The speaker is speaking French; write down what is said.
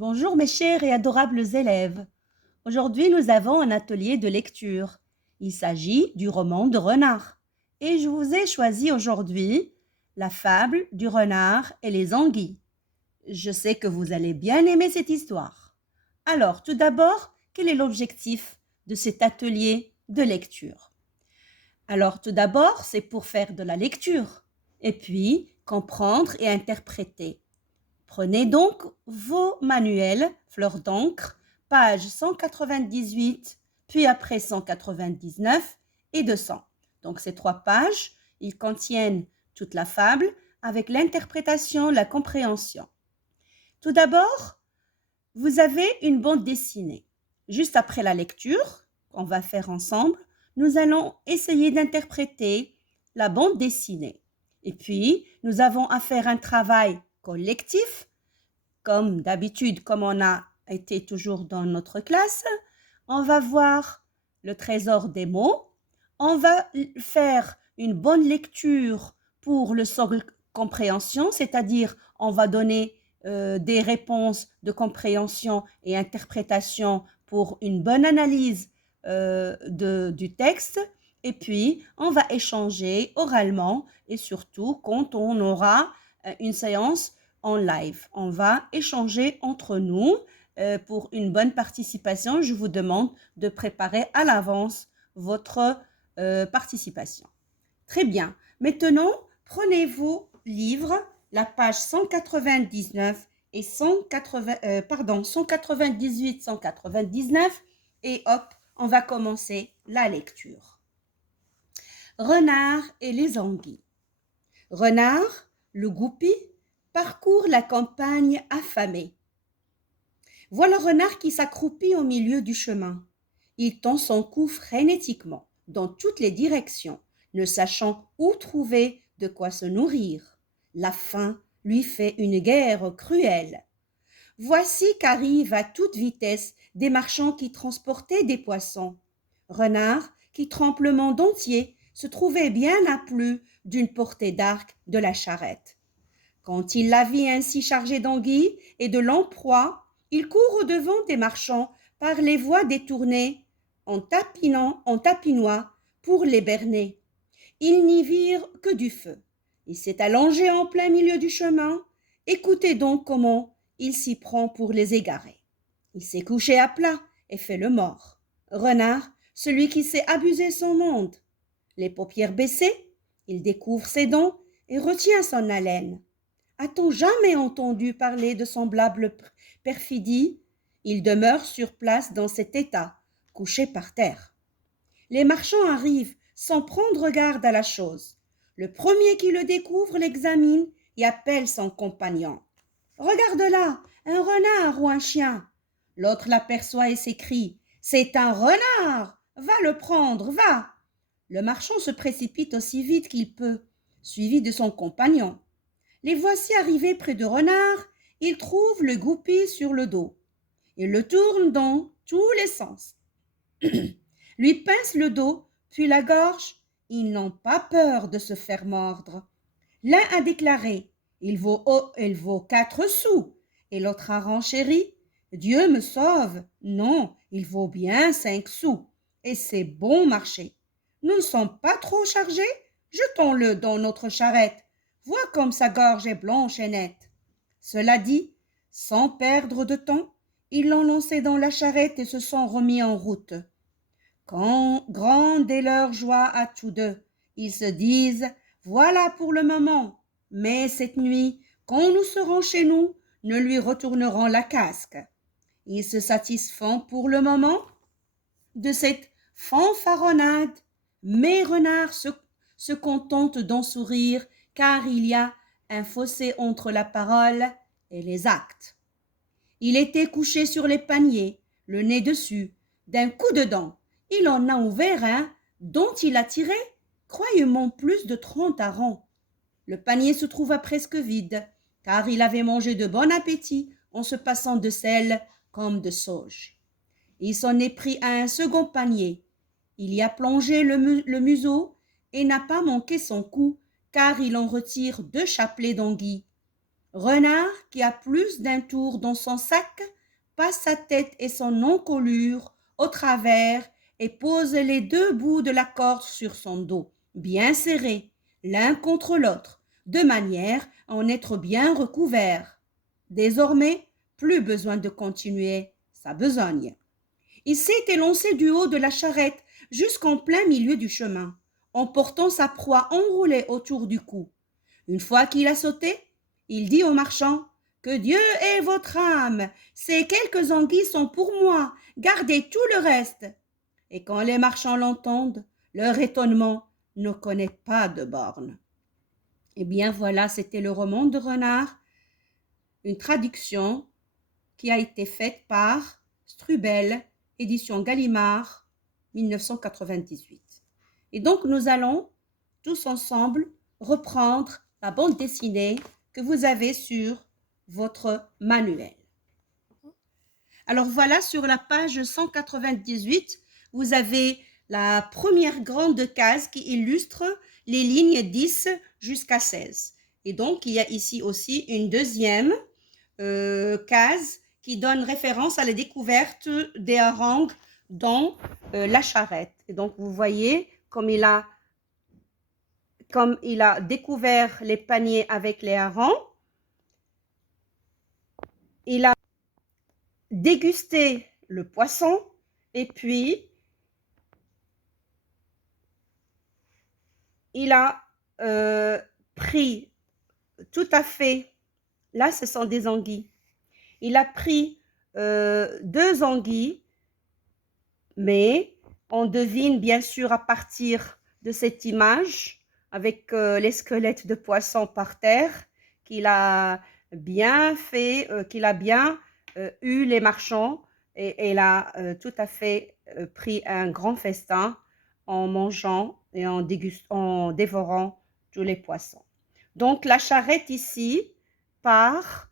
Bonjour mes chers et adorables élèves. Aujourd'hui, nous avons un atelier de lecture. Il s'agit du roman de Renard. Et je vous ai choisi aujourd'hui la fable du renard et les anguilles. Je sais que vous allez bien aimer cette histoire. Alors, tout d'abord, quel est l'objectif de cet atelier de lecture? Alors, tout d'abord, c'est pour faire de la lecture et puis comprendre et interpréter. Prenez donc vos manuels, fleurs d'encre, pages 198, puis après 199 et 200. Donc ces trois pages, ils contiennent toute la fable avec l'interprétation, la compréhension. Tout d'abord, vous avez une bande dessinée. Juste après la lecture, qu'on va faire ensemble, nous allons essayer d'interpréter la bande dessinée. Et puis, nous avons à faire un travail collectif comme d'habitude, comme on a été toujours dans notre classe, on va voir le trésor des mots, on va faire une bonne lecture pour le socle compréhension, c'est-à-dire on va donner des réponses de compréhension et interprétation pour une bonne analyse du texte. Et puis, on va échanger oralement et surtout quand on aura une séance en live. On va échanger entre nous pour une bonne participation. Je vous demande de préparer à l'avance votre participation. Très bien. Maintenant, prenez vos livres, la page 199 et 198-199 et hop, on va commencer la lecture. Renard et les anguilles. Renard, le goupil, parcourt la campagne affamé. Voilà Renard qui s'accroupit au milieu du chemin. Il tend son cou frénétiquement dans toutes les directions, ne sachant où trouver de quoi se nourrir. La faim lui fait une guerre cruelle. Voici qu'arrivent à toute vitesse des marchands qui transportaient des poissons. Renard, qui trempe le monde entier, se trouvait bien à plus d'une portée d'arc de la charrette. Quand il la vit ainsi chargée d'anguilles et de longs proies, il court au-devant des marchands par les voies détournées, en tapinois pour les berner. Ils n'y virent que du feu. Il s'est allongé en plein milieu du chemin. Écoutez donc comment il s'y prend pour les égarer. Il s'est couché à plat et fait le mort. Renard, celui qui sait abuser son monde. Les paupières baissées, il découvre ses dents et retient son haleine. A-t-on jamais entendu parler de semblable perfidie? Il demeure sur place dans cet état, couché par terre. Les marchands arrivent sans prendre garde à la chose. Le premier qui le découvre l'examine et appelle son compagnon. Regarde là, un renard ou un chien. L'autre l'aperçoit et s'écrie. C'est un renard. Va le prendre, va. Le marchand se précipite aussi vite qu'il peut, suivi de son compagnon. Les voici arrivés près de Renard. Ils trouvent le goupil sur le dos. Ils le tournent dans tous les sens. Lui pincent le dos, puis la gorge. Ils n'ont pas peur de se faire mordre. L'un a déclaré il vaut 4 sous, et l'autre a renchéri Dieu me sauve, non, il vaut bien 5 sous, et c'est bon marché. Nous ne sommes pas trop chargés, jetons-le dans notre charrette. Vois comme sa gorge est blanche et nette. Cela dit, sans perdre de temps, ils l'ont lancé dans la charrette et se sont remis en route. Quand grande est leur joie à tous deux, ils se disent voilà pour le moment, mais cette nuit, quand nous serons chez nous, nous lui retournerons la casque. Ils se satisfont pour le moment de cette fanfaronnade, mais Renard se contente d'en sourire, car il y a un fossé entre la parole et les actes. Il était couché sur les paniers, le nez dessus, d'un coup de dent. Il en a ouvert un dont il a tiré, croyez-moi, plus de 30 harengs. Le panier se trouva presque vide, car il avait mangé de bon appétit en se passant de sel comme de sauge. Il s'en est pris à un second panier. Il y a plongé le museau et n'a pas manqué son coup, car il en retire 2 chapelets d'anguilles. Renard qui a plus d'un tour dans son sac passe sa tête et son encolure au travers et pose les deux bouts de la corde sur son dos, bien serrés, l'un contre l'autre, de manière à en être bien recouvert. Désormais, plus besoin de continuer sa besogne. Il s'est élancé du haut de la charrette jusqu'en plein milieu du chemin, en portant sa proie enroulée autour du cou. Une fois qu'il a sauté, il dit au marchand: Que Dieu ait votre âme, ces quelques anguilles sont pour moi, gardez tout le reste. Et quand les marchands l'entendent, leur étonnement ne connaît pas de borne. Eh bien voilà, c'était le roman de Renard, une traduction qui a été faite par Strubel, édition Gallimard, 1998. Et donc nous allons tous ensemble reprendre la bande dessinée que vous avez sur votre manuel. Alors voilà, sur la page 198, vous avez la première grande case qui illustre les lignes 10 jusqu'à 16. Et donc, il y a ici aussi une deuxième case qui donne référence à la découverte des harangues dans la charrette. Et donc, vous voyez, comme il a découvert les paniers avec les harengs, il a dégusté le poisson et puis il a pris tout à fait, là ce sont des anguilles, il a pris deux anguilles, mais on devine bien sûr à partir de cette image avec les squelettes de poissons par terre qu'il a bien fait, qu'il a bien eu les marchands et il a tout à fait pris un grand festin en mangeant et en dévorant tous les poissons. Donc la charrette ici part